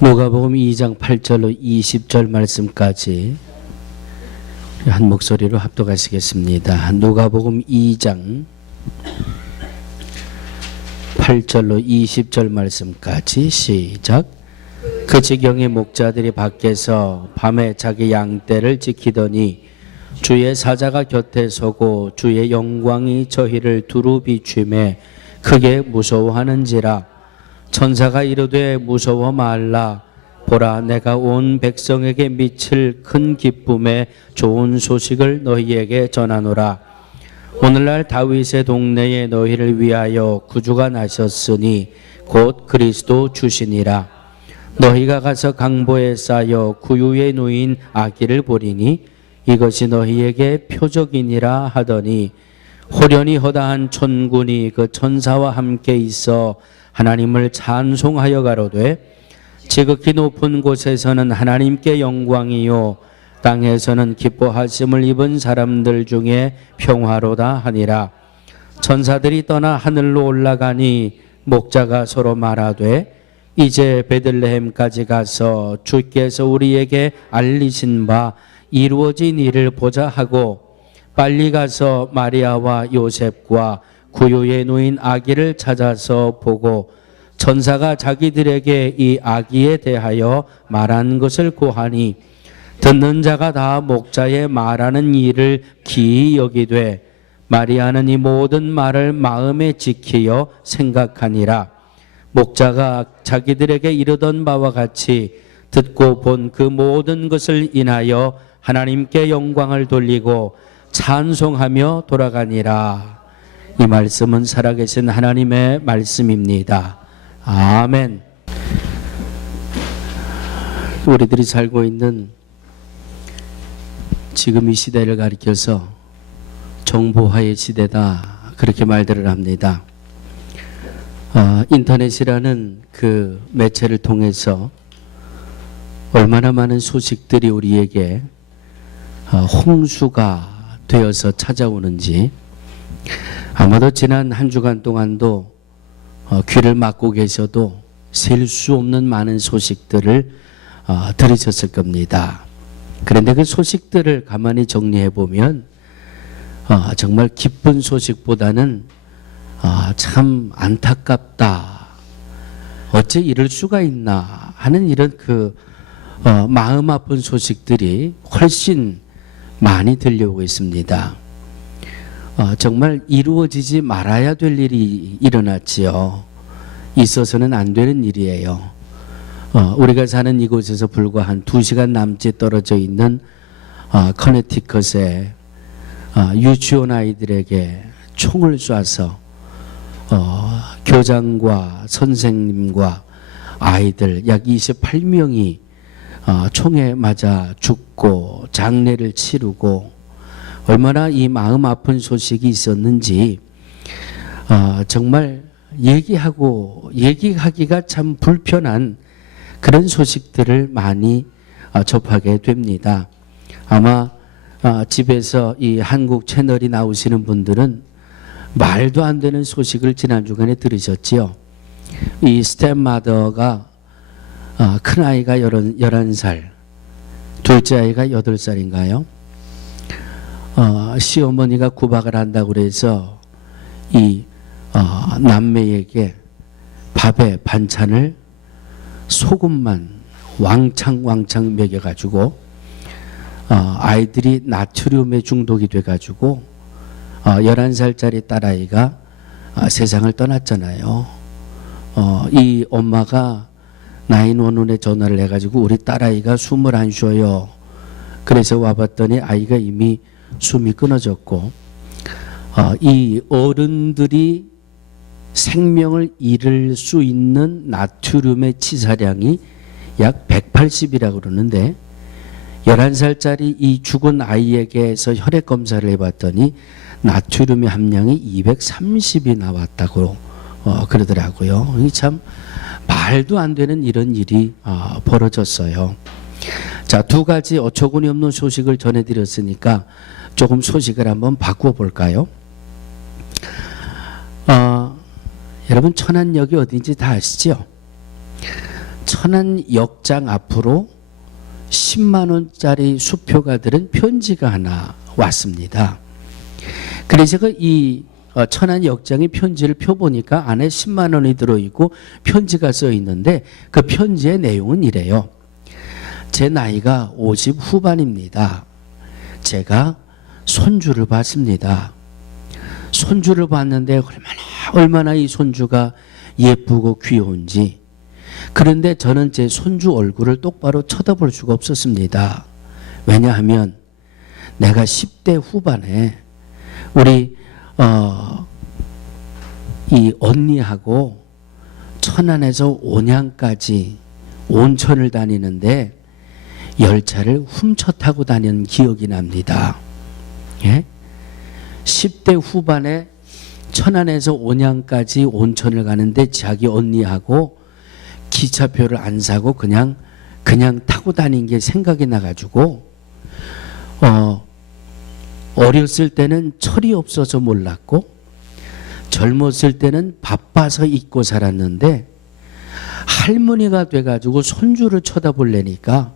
누가복음 2장 8절로 20절 말씀까지 한 목소리로 합독하시겠습니다. 누가복음 2장 8절로 20절 말씀까지 시작. 그 지경의 목자들이 밖에서 밤에 자기 양떼를 지키더니 주의 사자가 곁에 서고 주의 영광이 저희를 두루 비추매 크게 무서워하는지라. 천사가 이르되 무서워 말라. 보라, 내가 온 백성에게 미칠 큰 기쁨의 좋은 소식을 너희에게 전하노라. 오늘날 다윗의 동네에 너희를 위하여 구주가 나셨으니 곧 그리스도 주시니라. 너희가 가서 강보에 쌓여 구유에 누인 아기를 보리니 이것이 너희에게 표적이니라 하더니 호련히 허다한 천군이 그 천사와 함께 있어 하나님을 찬송하여 가로되 지극히 높은 곳에서는 하나님께 영광이요 땅에서는 기뻐하심을 입은 사람들 중에 평화로다 하니라. 천사들이 떠나 하늘로 올라가니 목자가 서로 말하되 이제 베들레헴까지 가서 주께서 우리에게 알리신 바 이루어진 일을 보자 하고 빨리 가서 마리아와 요셉과 구유에 누인 아기를 찾아서 보고 천사가 자기들에게 이 아기에 대하여 말한 것을 고하니 듣는 자가 다 목자의 말하는 일을 기이 여기되 마리아는 이 모든 말을 마음에 지키어 생각하니라. 목자가 자기들에게 이르던 바와 같이 듣고 본 그 모든 것을 인하여 하나님께 영광을 돌리고 찬송하며 돌아가니라. 이 말씀은 살아계신 하나님의 말씀입니다. 아멘. 우리들이 살고 있는 지금 이 시대를 가리켜서 정보화의 시대다, 그렇게 말들을 합니다. 인터넷이라는 그 매체를 통해서 얼마나 많은 소식들이 우리에게 홍수가 되어서 찾아오는지, 아마도 지난 한 주간 동안도 귀를 막고 계셔도 셀 수 없는 많은 소식들을 들으셨을 겁니다. 그런데 그 소식들을 가만히 정리해 보면 정말 기쁜 소식보다는 참 안타깝다, 어째 이럴 수가 있나 하는 이런 그 마음 아픈 소식들이 훨씬 많이 들려오고 있습니다. 정말 이루어지지 말아야 될 일이 일어났지요. 있어서는 안 되는 일이에요. 우리가 사는 이곳에서 불과 한 2시간 남짓 떨어져 있는 커네티컷에 유치원 아이들에게 총을 쏴서 교장과 선생님과 아이들 약 28명이 총에 맞아 죽고 장례를 치르고 얼마나 이 마음 아픈 소식이 있었는지 정말 얘기하기가 참 불편한 그런 소식들을 많이 접하게 됩니다. 아마 집에서 이 한국 채널이 나오시는 분들은 말도 안 되는 소식을 지난 주간에 들으셨지요. 이 스텝마더가 큰아이가 11살, 둘째 아이가 8살인가요? 시어머니가 구박을 한다고 그래서 이 남매에게 밥에 반찬을 소금만 왕창 먹여가지고 아이들이 나트륨에 중독이 돼가지고 11살짜리 딸아이가 세상을 떠났잖아요. 이 엄마가 911에 전화를 해가지고 우리 딸아이가 숨을 안 쉬어요. 그래서 와봤더니 아이가 이미 숨이 끊어졌고 이 어른들이 생명을 잃을 수 있는 나트륨의 치사량이 약 180이라고 그러는데 11살짜리 이 죽은 아이에게서 혈액 검사를 해봤더니 나트륨의 함량이 230이 나왔다고 그러더라고요. 이 참 말도 안 되는 이런 일이 벌어졌어요. 자, 2가지 어처구니 없는 소식을 전해드렸으니까 조금 소식을 한번 바꾸어 볼까요? 여러분 천안역이 어딘지 다 아시죠? 천안역장 앞으로 10만 원짜리 수표가 들은 편지가 하나 왔습니다. 그래서 이 천안역장의 편지를 펴보니까 안에 10만 원이 들어있고 편지가 써 있는데 그 편지의 내용은 이래요. 제 나이가 50 후반입니다. 제가 손주를 봤습니다. 손주를 봤는데 얼마나 이 손주가 예쁘고 귀여운지. 그런데 저는 제 손주 얼굴을 똑바로 쳐다볼 수가 없었습니다. 왜냐하면 내가 10대 후반에 우리 이 언니하고 천안에서 온양까지 온천을 다니는데 열차를 훔쳐 타고 다닌 기억이 납니다. 예? 10대 후반에 천안에서 온양까지 온천을 가는데 자기 언니하고 기차표를 안 사고 그냥 타고 다닌 게 생각이 나가지고 어렸을 때는 철이 없어서 몰랐고 젊었을 때는 바빠서 잊고 살았는데 할머니가 돼가지고 손주를 쳐다보려니까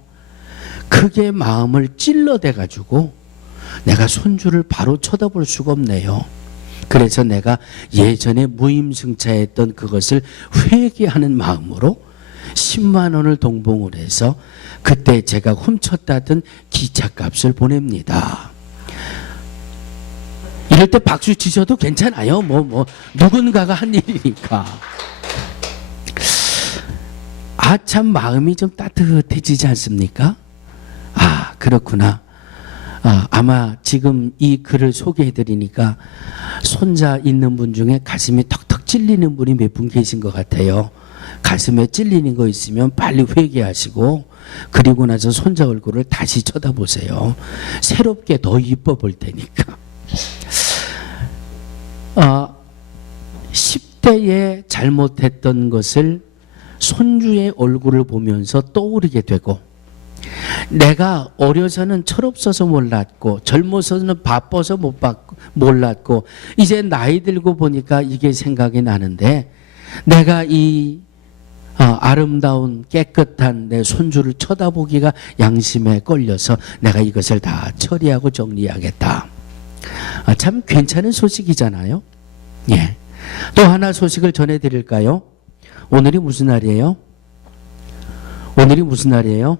그게 마음을 찔러대가지고 내가 손주를 바로 쳐다볼 수가 없네요. 그래서 내가 예전에 무임승차했던 그것을 회개하는 마음으로 10만 원을 동봉을 해서 그때 제가 훔쳤다던 기차값을 보냅니다. 이럴 때 박수 치셔도 괜찮아요. 누군가가 한 일이니까. 참 마음이 좀 따뜻해지지 않습니까? 그렇구나. 아마 지금 이 글을 소개해드리니까 손자 있는 분 중에 가슴이 턱턱 찔리는 분이 몇 분 계신 것 같아요. 가슴에 찔리는 거 있으면 빨리 회개하시고 그리고 나서 손자 얼굴을 다시 쳐다보세요. 새롭게 더 이뻐 볼 테니까. 10대에 잘못했던 것을 손주의 얼굴을 보면서 떠오르게 되고 내가 어려서는 철없어서 몰랐고 젊어서는 바빠서 몰랐고 이제 나이 들고 보니까 이게 생각이 나는데 내가 이 아름다운 깨끗한 내 손주를 쳐다보기가 양심에 걸려서 내가 이것을 다 처리하고 정리하겠다. 참 괜찮은 소식이잖아요. 예. 또 하나 소식을 전해드릴까요? 오늘이 무슨 날이에요? 오늘이 무슨 날이에요?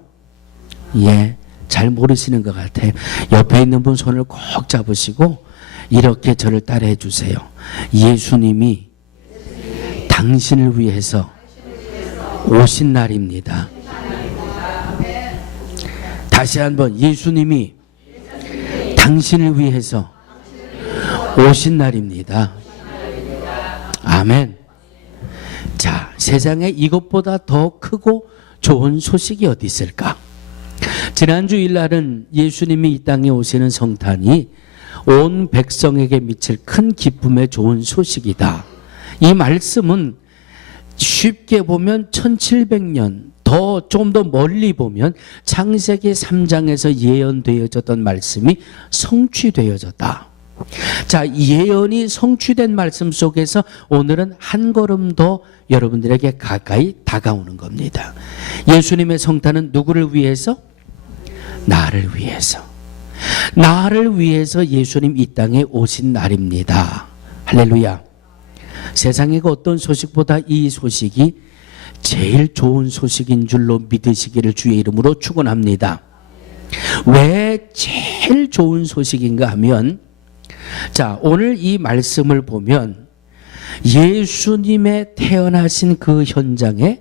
예, 잘 모르시는 것 같아요. 옆에 있는 분 손을 꼭 잡으시고 이렇게 저를 따라해 주세요. 예수님이 당신을 위해서 오신 날입니다. 다시 한번 예수님이 당신을 위해서 오신 날입니다. 아멘. 자, 세상에 이것보다 더 크고 좋은 소식이 어디 있을까? 지난주 일날은 예수님이 이 땅에 오시는 성탄이 온 백성에게 미칠 큰 기쁨의 좋은 소식이다. 이 말씀은 쉽게 보면 1700년 좀 더 멀리 보면 창세기 3장에서 예언되어졌던 말씀이 성취되어졌다. 자, 예언이 성취된 말씀 속에서 오늘은 한 걸음 더 여러분들에게 가까이 다가오는 겁니다. 예수님의 성탄은 누구를 위해서? 나를 위해서. 나를 위해서 예수님 이 땅에 오신 날입니다. 할렐루야. 세상에 어떤 소식보다 이 소식이 제일 좋은 소식인 줄로 믿으시기를 주의 이름으로 축원합니다. 왜 제일 좋은 소식인가 하면 자, 오늘 이 말씀을 보면 예수님의 태어나신 그 현장에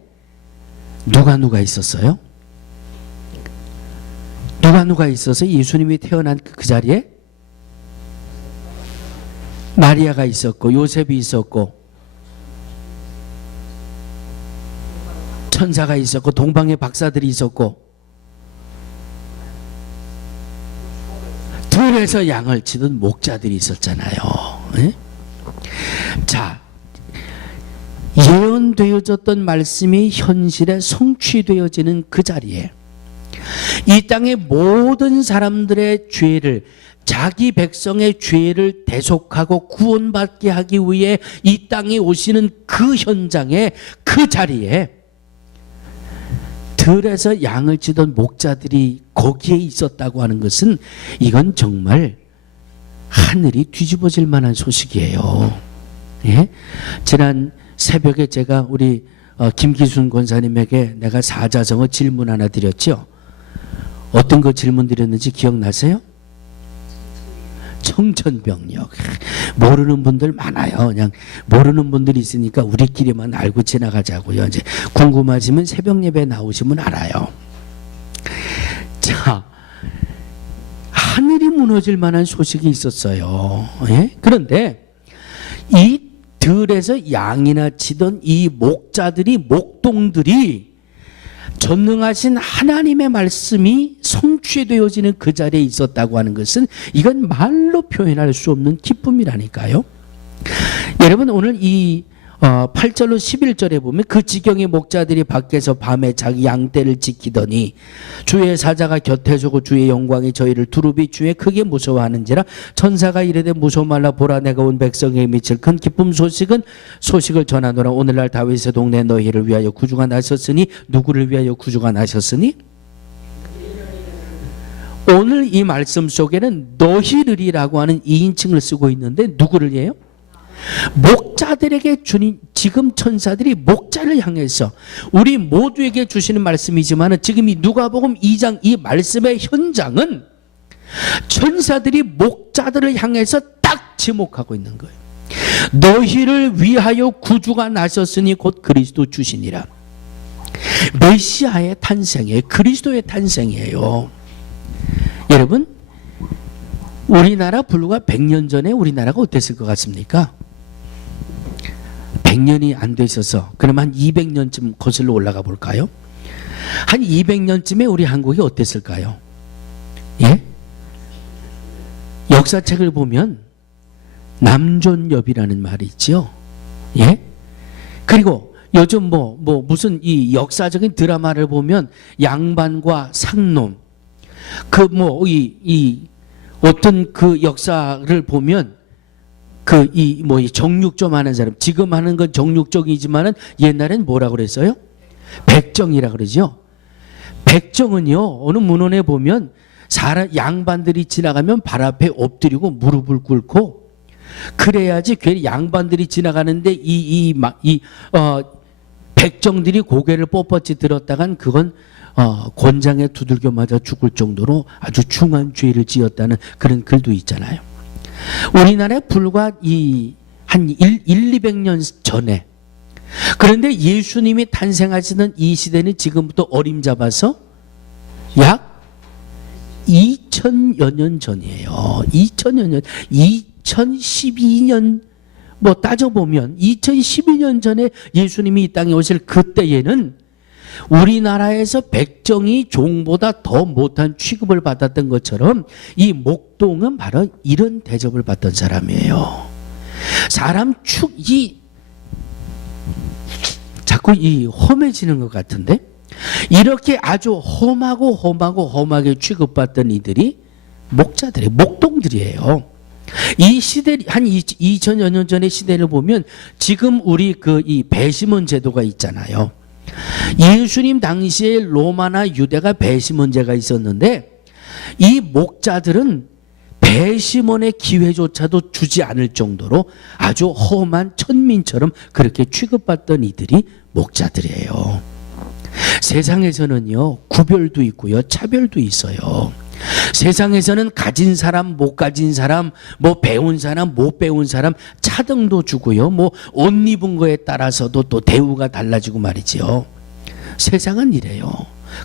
누가 있었어요? 누가 있어서 예수님이 태어난 그 자리에 마리아가 있었고 요셉이 있었고 천사가 있었고 동방의 박사들이 있었고 들에서 양을 치던 목자들이 있었잖아요. 네? 자, 예언되어졌던 말씀이 현실에 성취되어지는 그 자리에 이 땅의 모든 사람들의 죄를 자기 백성의 죄를 대속하고 구원받게 하기 위해 이 땅에 오시는 그 현장에 그 자리에 들에서 양을 치던 목자들이 거기에 있었다고 하는 것은 이건 정말 하늘이 뒤집어질 만한 소식이에요. 예? 지난 새벽에 제가 우리 김기순 권사님에게 내가 사자성어 질문 하나 드렸죠. 어떤 거 질문 드렸는지 기억나세요? 청천벽력. 모르는 분들 많아요. 그냥 모르는 분들이 있으니까 우리끼리만 알고 지나가자고요. 이제 궁금하시면 새벽 예배 나오시면 알아요. 자, 하늘이 무너질 만한 소식이 있었어요. 예? 그런데 이 들에서 양이나 치던 이 목자들이, 목동들이 전능하신 하나님의 말씀이 성취되어지는 그 자리에 있었다고 하는 것은 이건 말로 표현할 수 없는 기쁨이라니까요. 여러분, 오늘 이 8절로 11절에 보면 그 지경의 목자들이 밖에서 밤에 자기 양떼를 지키더니 주의 사자가 곁에 서고 주의 영광이 저희를 두루비 주에 크게 무서워하는지라 천사가 이르되 무서워 말라 보라 내가 온 백성에게 미칠 큰 기쁨 소식을 전하노라. 오늘날 다윗의 동네 너희를 위하여 구주가 나셨으니 누구를 위하여 구주가 나셨으니 오늘 이 말씀 속에는 너희를이라고 하는 2인칭을 쓰고 있는데 누구를 위해요? 목자들에게 주님, 지금 천사들이 목자를 향해서 우리 모두에게 주시는 말씀이지만 지금 이 누가복음 2장 이 말씀의 현장은 천사들이 목자들을 향해서 딱 지목하고 있는 거예요. 너희를 위하여 구주가 나셨으니 곧 그리스도 주시니라. 메시아의 탄생이에요. 그리스도의 탄생이에요. 여러분, 우리나라 불과 100년 전에 우리나라가 어땠을 것 같습니까? 100년이 안 돼 있어서 그럼 한 200년쯤 거슬러 올라가 볼까요? 한 200년쯤에 우리 한국이 어땠을까요? 예? 역사책을 보면 남존여비라는 말이 있죠. 예? 그리고 요즘 무슨 이 역사적인 드라마를 보면 양반과 상놈 어떤 그 역사를 보면 이 정육점 하는 사람, 지금 하는 건 정육점이지만은 옛날엔 뭐라고 그랬어요? 백정이라 그러죠. 백정은요, 어느 문헌에 보면 양반들이 지나가면 발 앞에 엎드리고 무릎을 꿇고 그래야지 괜히 양반들이 지나가는데 백정들이 고개를 뻣뻣이 들었다간 그건 권장에 두들겨 맞아 죽을 정도로 아주 중한 죄를 지었다는 그런 글도 있잖아요. 우리나라에 불과 한 200년 전에, 그런데 예수님이 탄생하시는 이 시대는 지금부터 어림잡아서 약 2000여 년 전이에요. 2000여 년, 2012년 따져보면 2012년 전에 예수님이 이 땅에 오실 그때에는 우리나라에서 백정이 종보다 더 못한 취급을 받았던 것처럼 이 목동은 바로 이런 대접을 받던 사람이에요. 사람 자꾸 험해지는 것 같은데 이렇게 아주 험하게 취급받던 이들이 목자들이 목동들이에요. 이 시대 한 2000여 년 전의 시대를 보면 지금 우리 이 배심원 제도가 있잖아요. 예수님 당시에 로마나 유대가 배심원제가 있었는데 이 목자들은 배심원의 기회조차도 주지 않을 정도로 아주 험한 천민처럼 그렇게 취급받던 이들이 목자들이에요. 세상에서는요, 구별도 있고요, 차별도 있어요. 세상에서는 가진 사람, 못 가진 사람, 배운 사람, 못 배운 사람 차등도 주고요. 옷 입은 거에 따라서도 또 대우가 달라지고 말이죠. 세상은 이래요.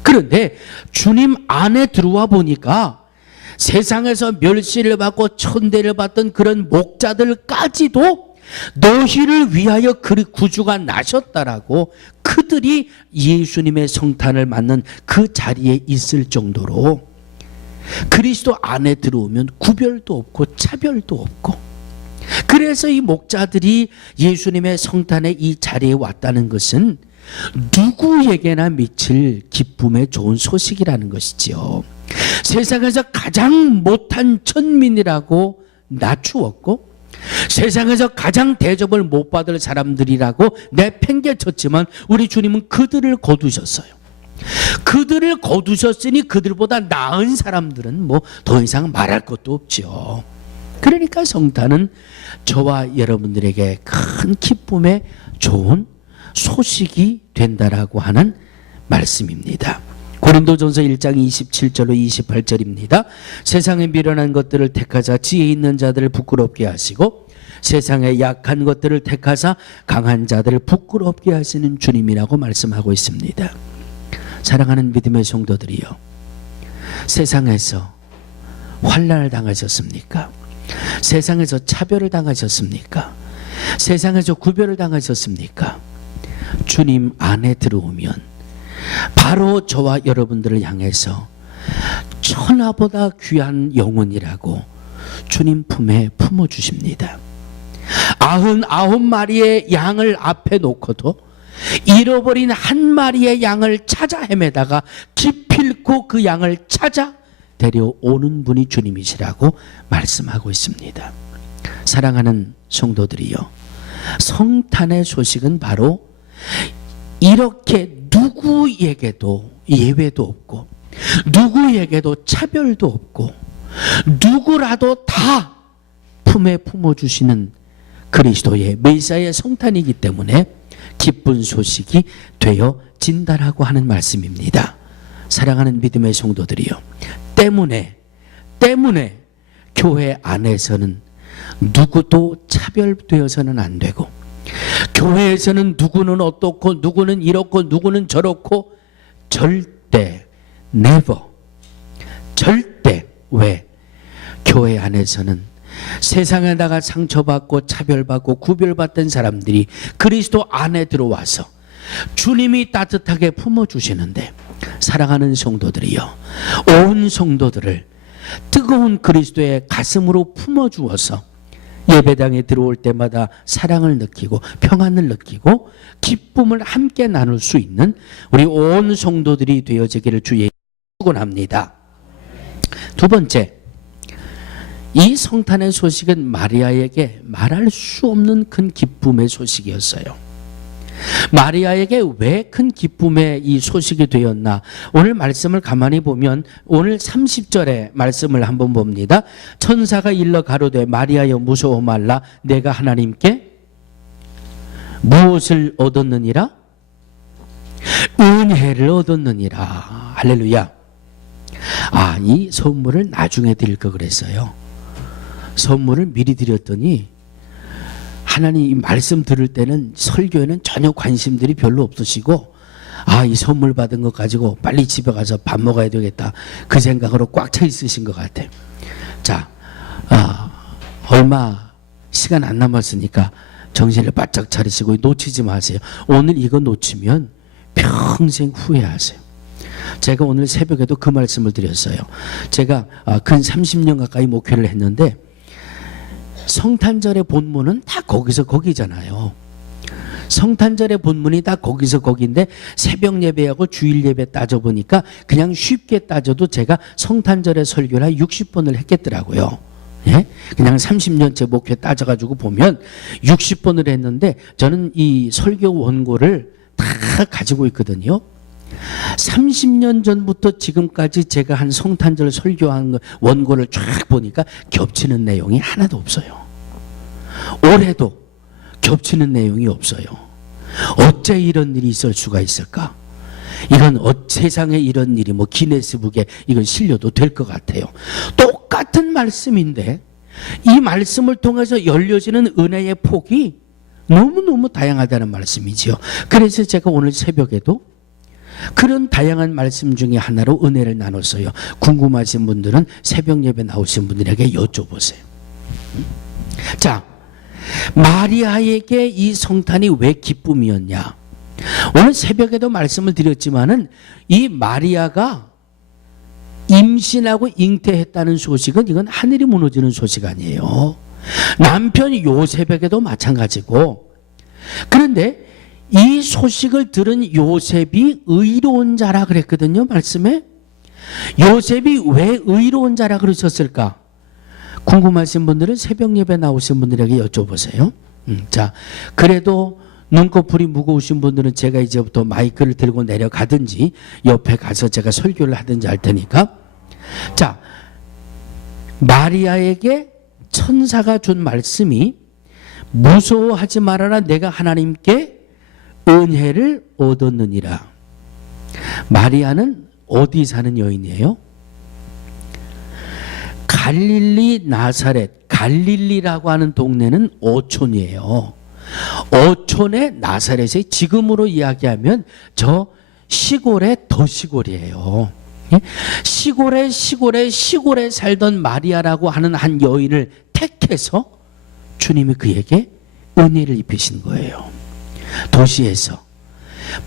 그런데 주님 안에 들어와 보니까 세상에서 멸시를 받고 천대를 받던 그런 목자들까지도 너희를 위하여 그 구주가 나셨다라고 그들이 예수님의 성탄을 맞는 그 자리에 있을 정도로 그리스도 안에 들어오면 구별도 없고 차별도 없고, 그래서 이 목자들이 예수님의 성탄의 이 자리에 왔다는 것은 누구에게나 미칠 기쁨의 좋은 소식이라는 것이지요. 세상에서 가장 못한 천민이라고 낮추었고 세상에서 가장 대접을 못 받을 사람들이라고 내팽개쳤지만 우리 주님은 그들을 거두셨어요. 그들을 거두셨으니 그들보다 나은 사람들은 뭐 더 이상 말할 것도 없죠. 그러니까 성탄은 저와 여러분들에게 큰 기쁨의 좋은 소식이 된다라고 하는 말씀입니다. 고린도전서 1장 27절로 28절입니다. 세상에 미련한 것들을 택하사 지혜 있는 자들을 부끄럽게 하시고 세상에 약한 것들을 택하사 강한 자들을 부끄럽게 하시는 주님이라고 말씀하고 있습니다. 사랑하는 믿음의 성도들이요, 세상에서 환난을 당하셨습니까? 세상에서 차별을 당하셨습니까? 세상에서 구별을 당하셨습니까? 주님 안에 들어오면 바로 저와 여러분들을 향해서 천하보다 귀한 영혼이라고 주님 품에 품어주십니다. 99마리의 양을 앞에 놓고도 잃어버린 한 마리의 양을 찾아 헤매다가 기필코 그 양을 찾아 데려오는 분이 주님이시라고 말씀하고 있습니다. 사랑하는 성도들이요, 성탄의 소식은 바로 이렇게 누구에게도 예외도 없고 누구에게도 차별도 없고 누구라도 다 품에 품어주시는 그리스도의 메시아의 성탄이기 때문에 기쁜 소식이 되어진다라고 하는 말씀입니다. 사랑하는 믿음의 성도들이요, 때문에 교회 안에서는 누구도 차별되어서는 안 되고 교회에서는 누구는 어떻고 누구는 이렇고 누구는 저렇고 절대 왜 교회 안에서는 세상에다가 상처받고 차별받고 구별받던 사람들이 그리스도 안에 들어와서 주님이 따뜻하게 품어주시는데, 사랑하는 성도들이요, 온 성도들을 뜨거운 그리스도의 가슴으로 품어주어서 예배당에 들어올 때마다 사랑을 느끼고 평안을 느끼고 기쁨을 함께 나눌 수 있는 우리 온 성도들이 되어지기를 주의 축원합니다. 두 번째, 이 성탄의 소식은 마리아에게 말할 수 없는 큰 기쁨의 소식이었어요. 마리아에게 왜 큰 기쁨의 이 소식이 되었나? 오늘 말씀을 가만히 보면 오늘 30절의 말씀을 한번 봅니다. 천사가 일러 가로되 마리아여 무서워 말라, 내가 하나님께 무엇을 얻었느니라? 은혜를 얻었느니라. 할렐루야. 이 선물을 나중에 드릴 거 그랬어요. 선물을 미리 드렸더니 하나님 이 말씀 들을 때는 설교에는 전혀 관심들이 별로 없으시고, 이 선물 받은 것 가지고 빨리 집에 가서 밥 먹어야 되겠다, 그 생각으로 꽉 차 있으신 것 같아. 자, 얼마 시간 안 남았으니까 정신을 바짝 차리시고 놓치지 마세요. 오늘 이거 놓치면 평생 후회하세요. 제가 오늘 새벽에도 그 말씀을 드렸어요. 제가 근 30년 가까이 목회를 했는데 성탄절의 본문은 다 거기서 거기잖아요. 성탄절의 본문이 다 거기서 거기인데 새벽 예배하고 주일 예배 따져보니까 그냥 쉽게 따져도 제가 성탄절의 설교를 한 60번을 했겠더라고요. 예? 그냥 30년째 목회 따져가지고 보면 60번을 했는데 저는 이 설교 원고를 다 가지고 있거든요. 30년 전부터 지금까지 제가 한 성탄절 설교한 원고를 쫙 보니까 겹치는 내용이 하나도 없어요. 올해도 겹치는 내용이 없어요. 어째 이런 일이 있을 수가 있을까? 이건 세상에 이런 일이 뭐 기네스북에 이건 실려도 될 것 같아요. 똑같은 말씀인데 이 말씀을 통해서 열려지는 은혜의 폭이 너무너무 다양하다는 말씀이지요. 그래서 제가 오늘 새벽에도 그런 다양한 말씀 중에 하나로 은혜를 나눴어요. 궁금하신 분들은 새벽 예배 나오신 분들에게 여쭤보세요. 자, 마리아에게 이 성탄이 왜 기쁨이었냐? 오늘 새벽에도 말씀을 드렸지만은 이 마리아가 임신하고 잉태했다는 소식은 이건 하늘이 무너지는 소식 아니에요. 남편 요셉에게도 마찬가지고. 그런데 이 소식을 들은 요셉이 의로운 자라 그랬거든요. 말씀에 요셉이 왜 의로운 자라 그러셨을까? 궁금하신 분들은 새벽 예배 나오신 분들에게 여쭤보세요. 자, 그래도 눈꺼풀이 무거우신 분들은 제가 이제부터 마이크를 들고 내려가든지 옆에 가서 제가 설교를 하든지 할 테니까. 자, 마리아에게 천사가 준 말씀이 무서워하지 말아라, 내가 하나님께 은혜를 얻었느니라. 마리아는 어디 사는 여인이에요? 갈릴리 나사렛, 갈릴리라고 하는 동네는 어촌이에요. 어촌의 나사렛에 지금으로 이야기하면 저 시골의 더 시골이에요. 시골에 살던 마리아라고 하는 한 여인을 택해서 주님이 그에게 은혜를 입히신 거예요. 도시에서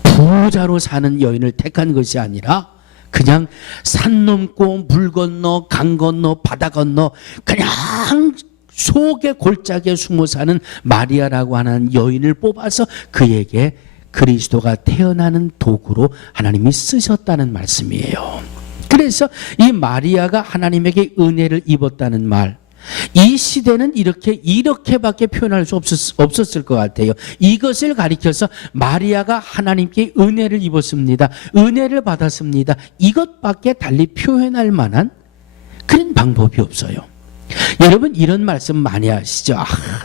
부자로 사는 여인을 택한 것이 아니라 그냥 산 넘고 물 건너 강 건너 바다 건너 그냥 속의 골짜기에 숨어 사는 마리아라고 하는 여인을 뽑아서 그에게 그리스도가 태어나는 도구로 하나님이 쓰셨다는 말씀이에요. 그래서 이 마리아가 하나님에게 은혜를 입었다는 말, 이 시대는 이렇게밖에 표현할 수 없었을 것 같아요. 이것을 가리켜서 마리아가 하나님께 은혜를 입었습니다, 은혜를 받았습니다, 이것밖에 달리 표현할 만한 그런 방법이 없어요. 여러분 이런 말씀 많이 하시죠.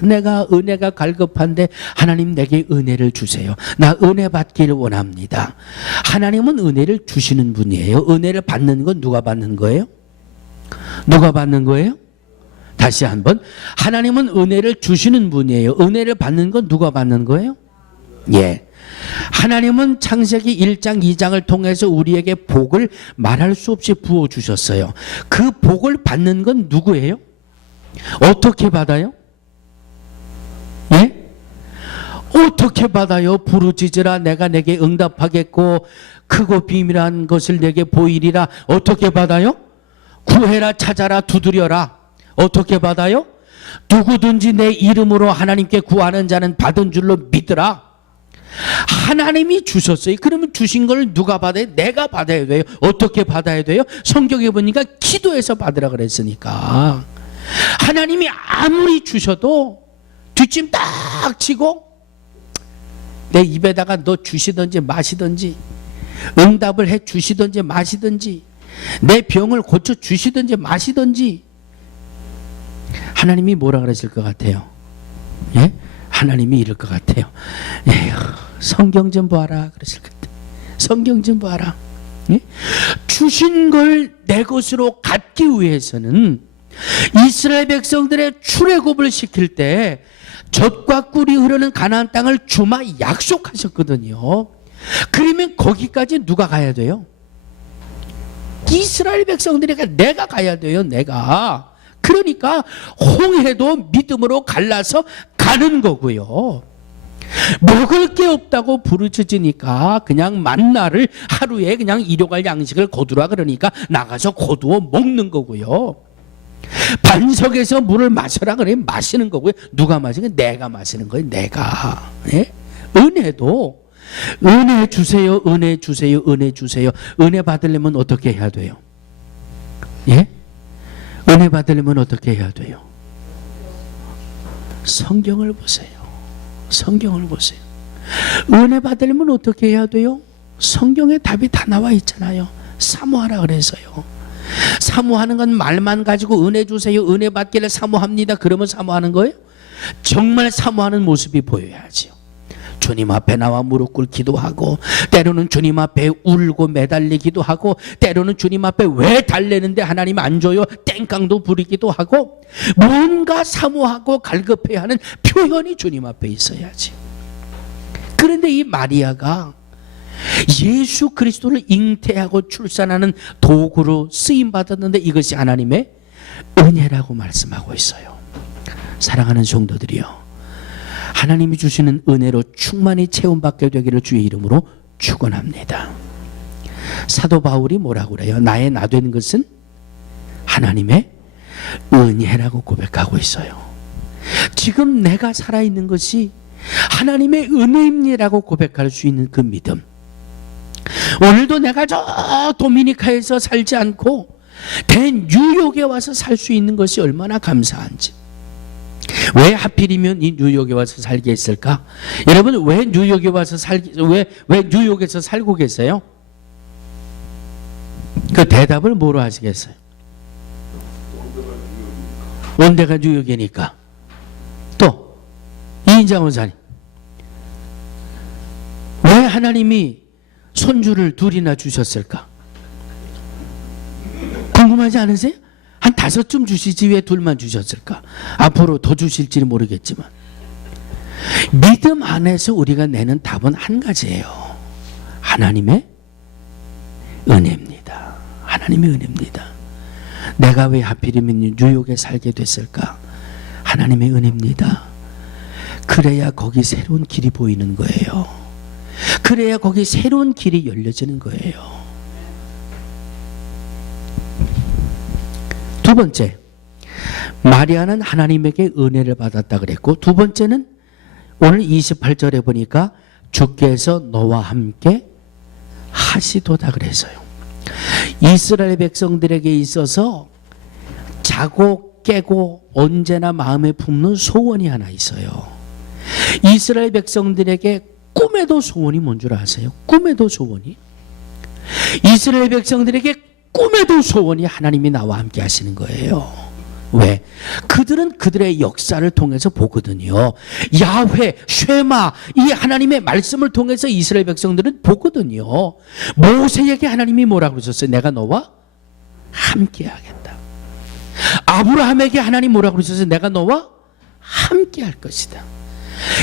내가 은혜가 갈급한데 하나님 내게 은혜를 주세요. 나 은혜 받기를 원합니다. 하나님은 은혜를 주시는 분이에요. 은혜를 받는 건 누가 받는 거예요? 누가 받는 거예요? 다시 한번, 하나님은 은혜를 주시는 분이에요. 은혜를 받는 건 누가 받는 거예요? 예. 하나님은 창세기 1장 2장을 통해서 우리에게 복을 말할 수 없이 부어주셨어요. 그 복을 받는 건 누구예요? 어떻게 받아요? 예? 어떻게 받아요? 부르짖으라 내가 내게 응답하겠고 크고 비밀한 것을 내게 보이리라. 어떻게 받아요? 구해라 찾아라 두드려라. 어떻게 받아요? 누구든지 내 이름으로 하나님께 구하는 자는 받은 줄로 믿으라. 하나님이 주셨어요. 그러면 주신 걸 누가 받아요? 내가 받아야 돼요. 어떻게 받아야 돼요? 성경에 보니까 기도해서 받으라 그랬으니까. 하나님이 아무리 주셔도 뒷짐 딱 치고 내 입에다가 너 주시든지 마시든지, 응답을 해 주시든지 마시든지, 내 병을 고쳐 주시든지 마시든지, 하나님이 뭐라 그러실 것 같아요? 예? 하나님이 이럴 것 같아요. 에휴, 성경 좀 봐라 그러실 것 같아요. 성경 좀 봐라. 예? 주신 걸 내 것으로 갖기 위해서는 이스라엘 백성들의 출애굽을 시킬 때 젖과 꿀이 흐르는 가나안 땅을 주마 약속하셨거든요. 그러면 거기까지 누가 가야 돼요? 이스라엘 백성들이 내가 가야 돼요. 내가. 그러니까 홍해도 믿음으로 갈라서 가는 거고요. 먹을 게 없다고 부르짖으니까 그냥 만나를 하루에 그냥 일용할 양식을 거두라 그러니까 나가서 거두어 먹는 거고요. 반석에서 물을 마셔라 그래 마시는 거고요. 누가 마시는 거예요? 내가 마시는 거예요. 내가. 예? 은혜도 은혜 주세요, 은혜 주세요, 은혜 주세요. 은혜 받으려면 어떻게 해야 돼요? 예? 은혜 받으려면 어떻게 해야 돼요? 성경을 보세요. 성경을 보세요. 은혜 받으려면 어떻게 해야 돼요? 성경에 답이 다 나와 있잖아요. 사모하라 그래서요. 사모하는 건 말만 가지고 은혜 주세요, 은혜 받기를 사모합니다, 그러면 사모하는 거예요? 정말 사모하는 모습이 보여야지요. 주님 앞에 나와 무릎 꿇기도 하고, 때로는 주님 앞에 울고 매달리기도 하고, 때로는 주님 앞에 왜 달래는데 하나님 안 줘요 땡깡도 부리기도 하고, 뭔가 사모하고 갈급해야 하는 표현이 주님 앞에 있어야지. 그런데 이 마리아가 예수 그리스도를 잉태하고 출산하는 도구로 쓰임받았는데 이것이 하나님의 은혜라고 말씀하고 있어요. 사랑하는 성도들이요, 하나님이 주시는 은혜로 충만히 체험받게 되기를 주의 이름으로 축원합니다. 사도 바울이 뭐라고 그래요? 나의 나 된 것은 하나님의 은혜라고 고백하고 있어요. 지금 내가 살아있는 것이 하나님의 은혜입니다라고 고백할 수 있는 그 믿음. 오늘도 내가 저 도미니카에서 살지 않고 대 뉴욕에 와서 살 수 있는 것이 얼마나 감사한지. 왜 하필이면 이 뉴욕에 와서 살게 했을까? 여러분, 왜 뉴욕에 와서 왜 뉴욕에서 살고 계세요? 그 대답을 뭐로 하시겠어요? 원대가 뉴욕이니까. 또 이인자 원사님, 왜 하나님이 손주를 둘이나 주셨을까? 궁금하지 않으세요? 한 5쯤 주시지 왜 둘만 주셨을까? 앞으로 더 주실지는 모르겠지만 믿음 안에서 우리가 내는 답은 한 가지예요. 하나님의 은혜입니다. 하나님의 은혜입니다. 내가 왜 하필이면 뉴욕에 살게 됐을까? 하나님의 은혜입니다. 그래야 거기 새로운 길이 보이는 거예요. 그래야 거기 새로운 길이 열려지는 거예요. 두 번째, 마리아는 하나님에게 은혜를 받았다 그랬고, 두 번째는 오늘 28절에 보니까 주께서 너와 함께 하시도다 그랬어요. 이스라엘 백성들에게 있어서 자고 깨고 언제나 마음에 품는 소원이 하나 있어요. 이스라엘 백성들에게 꿈에도 소원이 뭔 줄 아세요? 꿈에도 소원이, 이스라엘 백성들에게 꿈에도 소원이 하나님이 나와 함께 하시는 거예요. 왜? 그들은 그들의 역사를 통해서 보거든요. 야훼, 쉐마, 이 하나님의 말씀을 통해서 이스라엘 백성들은 보거든요. 모세에게 하나님이 뭐라고 그러셨어요? 내가 너와 함께 하겠다. 아브라함에게 하나님 뭐라고 그러셨어요? 내가 너와 함께 할 것이다.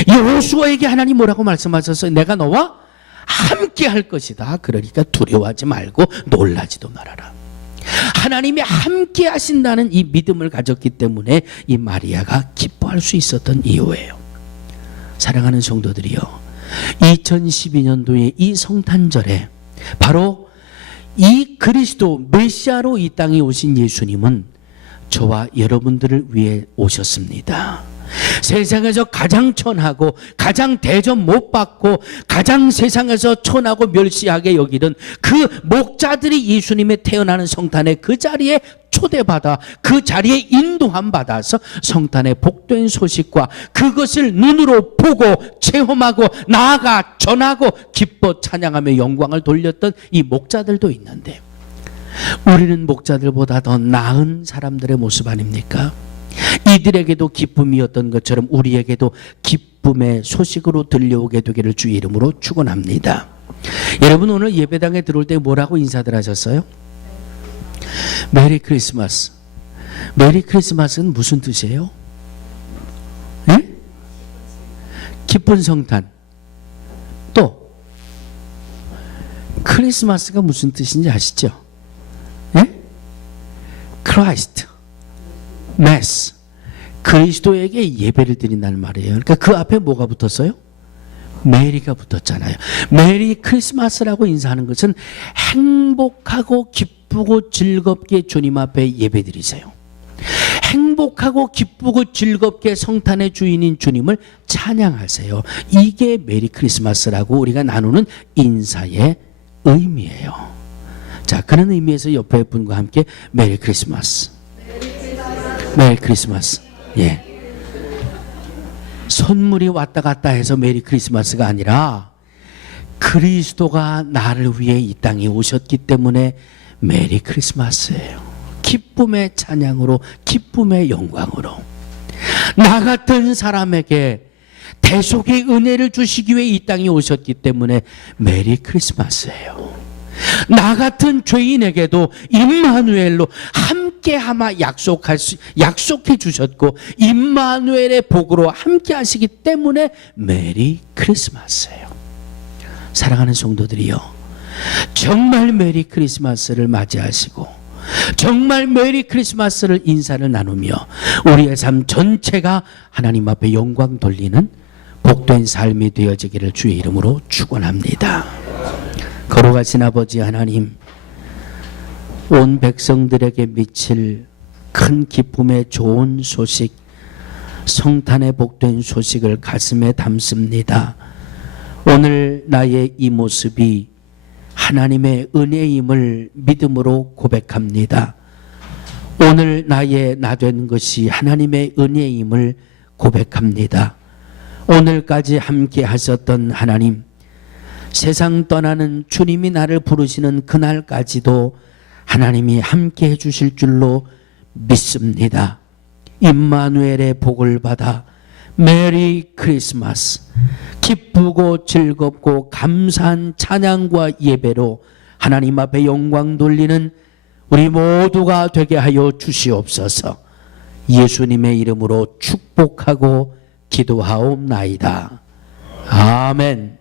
여호수아에게 하나님 뭐라고 말씀하셨어요? 내가 너와 함께 할 것이다. 그러니까 두려워하지 말고 놀라지도 말아라. 하나님이 함께 하신다는 이 믿음을 가졌기 때문에 이 마리아가 기뻐할 수 있었던 이유예요. 사랑하는 성도들이요, 2012년도에 이 성탄절에 바로 이 그리스도 메시아로 이 땅에 오신 예수님은 저와 여러분들을 위해 오셨습니다. 세상에서 가장 천하고 가장 대접 못 받고 가장 세상에서 천하고 멸시하게 여기던 그 목자들이 예수님의 태어나는 성탄의 그 자리에 초대받아 그 자리에 인도함 받아서 성탄의 복된 소식과 그것을 눈으로 보고 체험하고 나아가 전하고 기뻐 찬양하며 영광을 돌렸던 이 목자들도 있는데, 우리는 목자들보다 더 나은 사람들의 모습 아닙니까? 이들에게도 기쁨이었던 것처럼 우리에게도 기쁨의 소식으로 들려오게 되기를 주의 이름으로 축원합니다. 여러분, 오늘 예배당에 들어올 때 뭐라고 인사들 하셨어요? 메리 크리스마스. 메리 크리스마스는 무슨 뜻이에요? 네? 기쁜 성탄. 또 크리스마스가 무슨 뜻인지 아시죠? 네? 크라이스트, 메스, 그리스도에게 예배를 드린다는 말이에요. 그러니까 그 앞에 뭐가 붙었어요? 메리가 붙었잖아요. 메리 크리스마스라고 인사하는 것은 행복하고 기쁘고 즐겁게 주님 앞에 예배 드리세요. 행복하고 기쁘고 즐겁게 성탄의 주인인 주님을 찬양하세요. 이게 메리 크리스마스라고 우리가 나누는 인사의 의미예요. 자, 그런 의미에서 옆에 분과 함께 메리 크리스마스. 메리 크리스마스. 예. 선물이 왔다 갔다 해서 메리 크리스마스가 아니라 그리스도가 나를 위해 이 땅에 오셨기 때문에 메리 크리스마스예요. 기쁨의 찬양으로, 기쁨의 영광으로 나 같은 사람에게 대속의 은혜를 주시기 위해 이 땅에 오셨기 때문에 메리 크리스마스예요. 나 같은 죄인에게도 임마누엘로 함께하마 약속해 주셨고 임마누엘의 복으로 함께 하시기 때문에 메리 크리스마스예요. 사랑하는 성도들이요, 정말 메리 크리스마스를 맞이하시고 정말 메리 크리스마스를 인사를 나누며 우리의 삶 전체가 하나님 앞에 영광 돌리는 복된 삶이 되어지기를 주의 이름으로 축원합니다. 걸어가신 아버지 하나님, 온 백성들에게 미칠 큰 기쁨의 좋은 소식, 성탄의 복된 소식을 가슴에 담습니다. 오늘 나의 이 모습이 하나님의 은혜임을 믿음으로 고백합니다. 오늘 나의 나 된 것이 하나님의 은혜임을 고백합니다. 오늘까지 함께 하셨던 하나님, 세상 떠나는 주님이 나를 부르시는 그날까지도 하나님이 함께 해주실 줄로 믿습니다. 임마누엘의 복을 받아 메리 크리스마스, 기쁘고 즐겁고 감사한 찬양과 예배로 하나님 앞에 영광 돌리는 우리 모두가 되게 하여 주시옵소서. 예수님의 이름으로 축복하고 기도하옵나이다. 아멘.